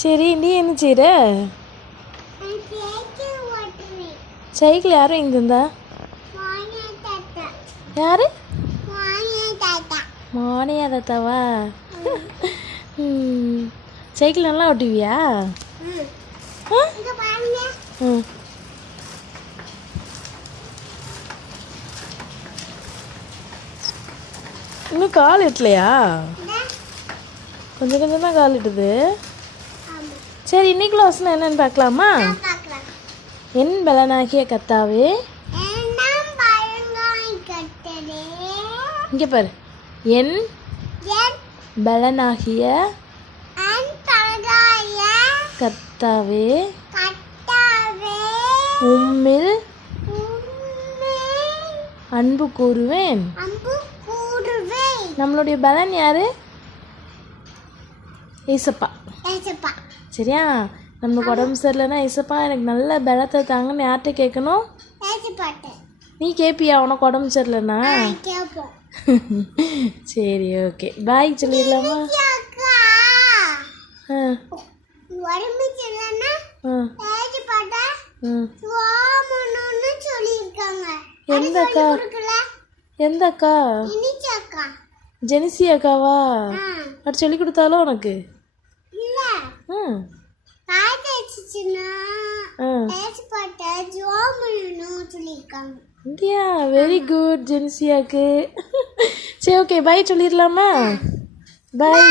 சரி நீ என்ன செய்கிற? சைக்கிள் யாரும் இங்கே இருந்தா? யாரு? மானியா தாத்தாவா? சைக்கிள் நல்லா ஓட்டுவியா? ம். இன்னும் கால் எட்டலையா? கொஞ்சம் கொஞ்சம் தான் கால் இட்டுது. சரி இன்னைக்குள்ள வசனம் என்னன்னு பார்க்கலாமா? என் பலனாகிய கர்த்தாவே, இங்கே பாரு, என் பலனாகிய கர்த்தாவே, உம்மில் அன்பு கூறுவேன். நம்மளுடைய பலன் யாரு? ஏசப்பா. சரியா? நம்மளுக்கு உடம்பு சரியில்லைன்னா ஏசப்பா எனக்கு நல்ல பலத்தை தாங்கன்னு யார்கிட்ட கேட்கணும்? நீ கேட்பியா உனக்கு உடம்பு சரியில்லைன்னா? சரி ஓகே பாய் சொல்லிடலாமா? எந்த அக்கா? எந்த அக்கா? ஜெனிசி அக்காவா? அது சொல்லி கொடுத்தாலும் உனக்கு? இந்தியா வெரி குட் ஜெனிசியாக்கு. சரி ஓகே பாய் சொல்லிடலாமா? பாய்.